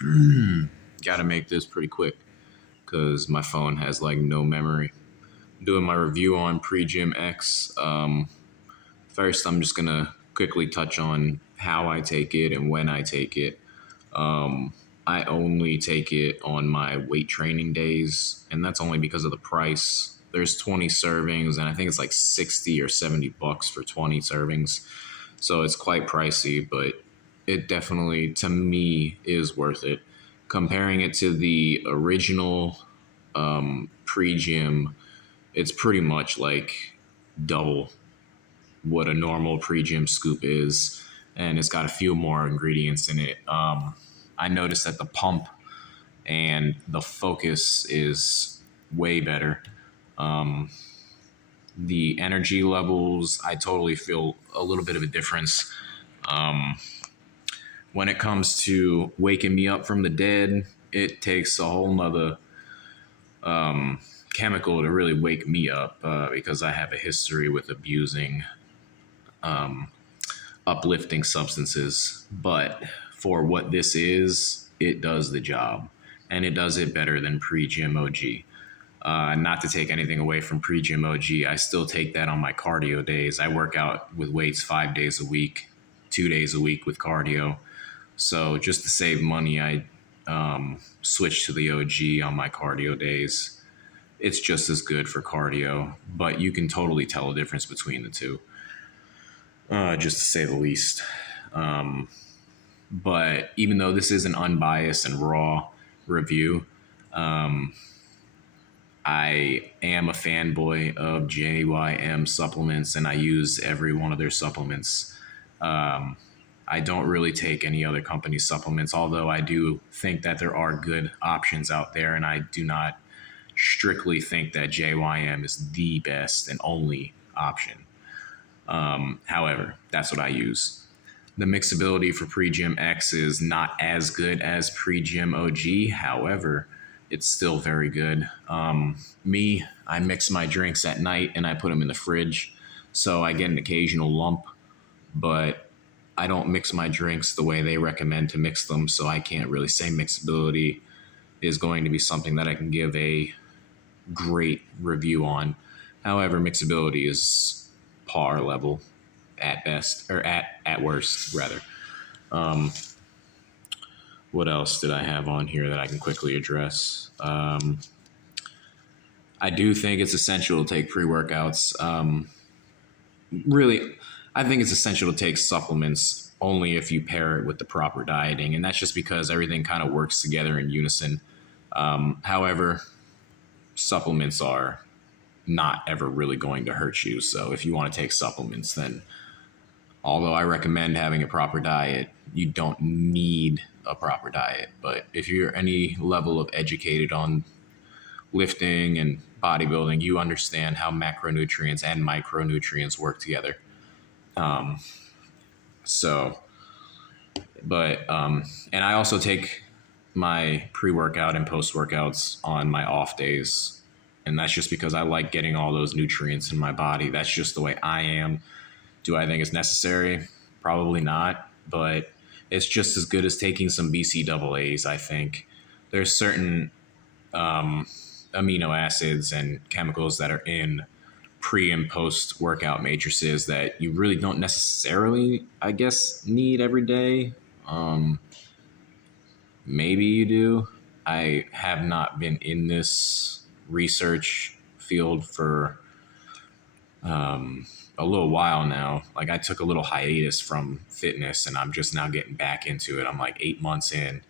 Gotta make this pretty quick because my phone has like no memory. Doing my review on Pre-Gym X. First, I'm just gonna quickly touch on how I take it and when I take it. Um, I only take it on my weight training days, and that's only because of the price. There's 20 servings, and I think it's like 60 or $70 for 20 servings. So it's quite pricey, but it definitely, to me, is worth it. Comparing it to the original pre-gym, it's pretty much like double what a normal pre-gym scoop is, and it's got a few more ingredients in it. I noticed that the pump and the focus is way better. The energy levels, I totally feel a little bit of a difference. When it comes to waking me up from the dead, it takes a whole nother chemical to really wake me up because I have a history with abusing uplifting substances. But for what this is, it does the job, and it does it better than pre-gym OG. Not to take anything away from pre-gym OG, I still take that on my cardio days. I work out with weights 5 days a week, 2 days a week with cardio. So just to save money, I switch to the OG on my cardio days. It's just as good for cardio, but you can totally tell a difference between the two, just to say the least. But even though this is an unbiased and raw review, I am a fanboy of JYM supplements, and I use every one of their supplements. I don't really take any other company's supplements, although I do think that there are good options out there, and I do not strictly think that JYM is the best and only option. However, that's what I use. The mixability for Pre-Gym X is not as good as Pre-Gym OG. However, it's still very good. I mix my drinks at night and I put them in the fridge. So I get an occasional lump, but I don't mix my drinks the way they recommend to mix them. So I can't really say mixability is going to be something that I can give a great review on. However, mixability is par level at best, or at worst rather. What else did I have on here that I can quickly address? I do think it's essential to take pre-workouts. Really, I think it's essential to take supplements only if you pair it with the proper dieting, and that's just because everything kind of works together in unison. However, supplements are not ever really going to hurt you. So if you want to take supplements, then although I recommend having a proper diet, you don't need a proper diet. But if you're any level of educated on lifting and bodybuilding, you understand how macronutrients and micronutrients work together. So, but, and I also take my pre-workout and post-workouts on my off days. And that's just because I like getting all those nutrients in my body. That's just the way I am. Do I think it's necessary? Probably not, but it's just as good as taking some BCAAs, I think. There's certain amino acids and chemicals that are in pre and post workout matrices that you really don't necessarily, I guess, need every day. Maybe you do. I have not been in this research field for a little while now. Like I took a little hiatus from fitness and I'm just now getting back into it. I'm like 8 months in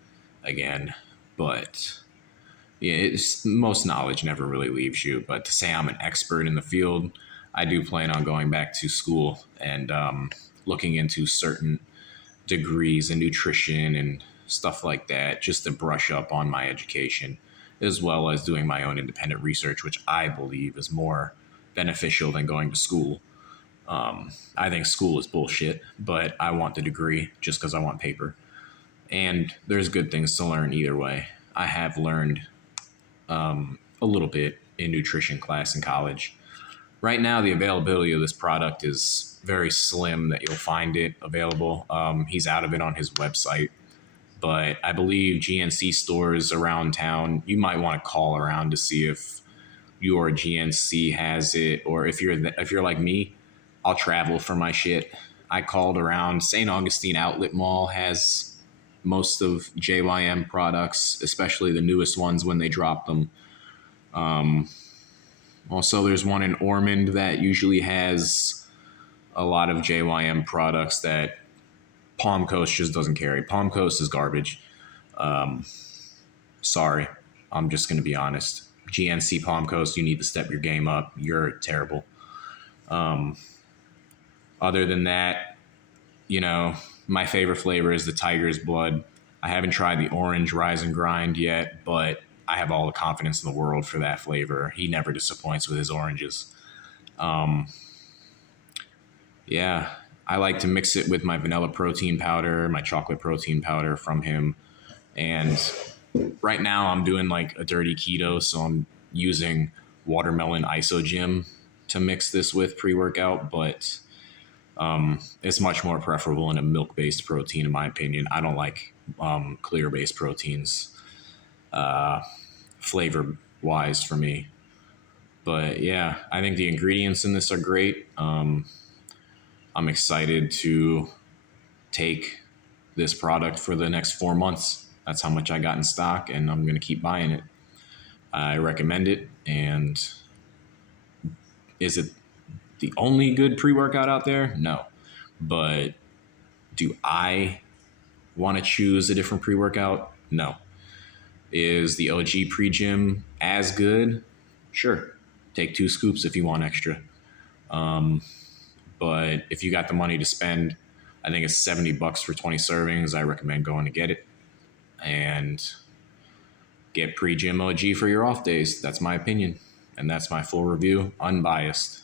again, but yeah, most knowledge never really leaves you. But to say I'm an expert in the field, I do plan on going back to school and looking into certain degrees in nutrition and stuff like that, just to brush up on my education, as well as doing my own independent research, which I believe is more beneficial than going to school. I think school is bullshit, but I want the degree just because I want paper. And there's good things to learn either way. I have learned a little bit in nutrition class in college. Right now, the availability of this product is very slim that you'll find it available. He's out of it on his website, but I believe GNC stores around town, you might want to call around to see if your GNC has it, or if you're like me, I'll travel for my shit. I called around. St. Augustine Outlet Mall has most of JYM products, especially the newest ones when they drop them. Also, there's one in Ormond that usually has a lot of JYM products that Palm Coast just doesn't carry. Palm Coast is garbage. Sorry, I'm just going to be honest. GNC Palm Coast, you need to step your game up. You're terrible. Other than that, my favorite flavor is the Tiger's Blood. I haven't tried the Orange Rise and Grind yet, but I have all the confidence in the world for that flavor. He never disappoints with his oranges. Yeah, I like to mix it with my vanilla protein powder, my chocolate protein powder from him. And right now I'm doing like a dirty keto, so I'm using watermelon isogym to mix this with pre-workout, but it's much more preferable in a milk-based protein, in my opinion. I don't like clear-based proteins, flavor-wise for me. But yeah, I think the ingredients in this are great. I'm excited to take this product for the next 4 months. That's how much I got in stock, and I'm going to keep buying it. I recommend it. And is it the only good pre-workout out there? No. But do I want to choose a different pre-workout? No. Is the OG pre-gym as good? Sure. Take 2 scoops if you want extra. But if you got the money to spend, I think it's $70 for 20 servings. I recommend going to get it and get pre-gym OG for your off days. That's my opinion. And that's my full review, unbiased.